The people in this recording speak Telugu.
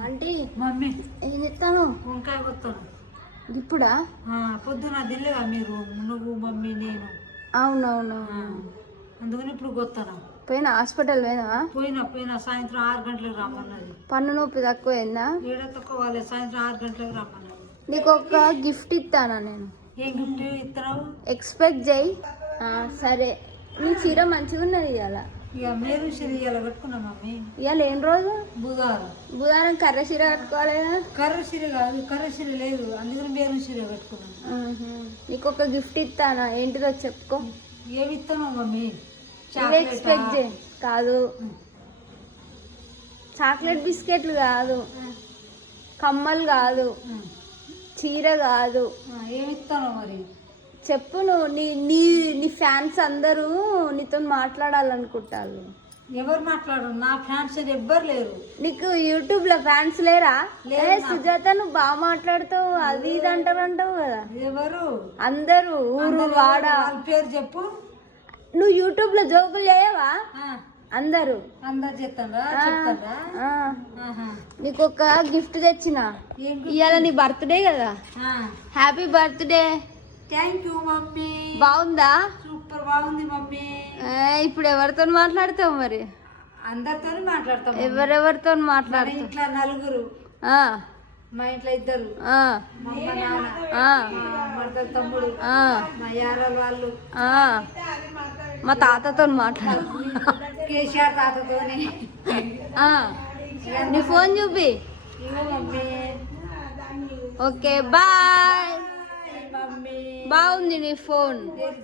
ఆంటీ మమ్మీ ఏం చెప్తాను? వంకాయ కొత్తాను ఇప్పుడా? పొద్దున తినలేదా మీరు? నువ్వు మమ్మీ నేను. అవునవును. అందుకని ఇప్పుడు కొత్తాను. పోయినా హాస్పిటల్ పోయినా సాయంత్రం 6 గంటలకు రమ్మన్నది. పన్ను నొప్పి తక్కువైందా? ఏడ తక్కువ వాళ్ళే, సాయంత్రం 6 గంటలకు రమ్మన్నది. నీకు ఒక గిఫ్ట్ ఇస్తానా నేను? ఏం గిఫ్ట్ ఇస్తున్నావు? ఎక్స్పెక్ట్ చేయి. సరే, నీ చీర మంచిగా ఉన్నది ఇవాళ. ఇక మీరు చీర ఇవాళ కట్టుకున్నా మమ్మీ. ఇవాళ ఏం రోజు? బుధవారం కర్ర చీర కట్టుకోవాలేదా? కర్ర చీర కాదు, కర్ర చీర లేదు, అందుకని మీరు చీర కట్టుకున్నాను. నీకు ఒక గిఫ్ట్ ఇస్తానా, ఏంటిదో చెప్పుకో. ఏమి ఇస్తాను మమ్మీ? ఎక్స్పెక్ట్ చేయి. కాదు, చాక్లెట్ బిస్కెట్లు కాదు, కమ్మలు కాదు, చీర కాదు. ఏమి ఇస్తాను మరి చెప్పు. నువ్వు నీ నీ నీ ఫ్యాన్స్ అందరూ నీతో మాట్లాడాలనుకుంటారు. ఎవరు మాట్లాడు? నా ఫ్యాన్స్ ఎవ్వరు లేరు. నీకు యూట్యూబ్ లో ఫ్యాన్స్ లేరా? సుజాత నువ్వు బాగా మాట్లాడుతావు, అది ఇది అంటారు కదా. ఎవరు? అందరూ ఊరు వాడ. పేరు చెప్పు. నువ్వు యూట్యూబ్ లో జోకులు చేయవా? అందరూ చెప్తారా? నీకు ఒక గిఫ్ట్ తెచ్చిన. ఇవాళ నీ బర్త్డే కదా, happy birthday. Thank you mummy. బాగుందా? సూపర్ బాగుంది మమ్మీ. ఇప్పుడు ఎవరితో మాట్లాడతావు మరి? అందరితో మాట్లాడతాం. ఎవరెవరితో మాట్లాడతావు? ఇంట్లో నలుగురు, మా ఇంట్లో 2, మా నాన్న, తమ్ముడు, మా యారాల వాళ్ళు, మా తాతతో మాట్లాడు. కేసీఆర్ తాతతోనే. నీ ఫోన్ చూపి. మమ్మీ. Okay bye. మమ్మీ బాగుంది నీ ఫోన్. వెరీ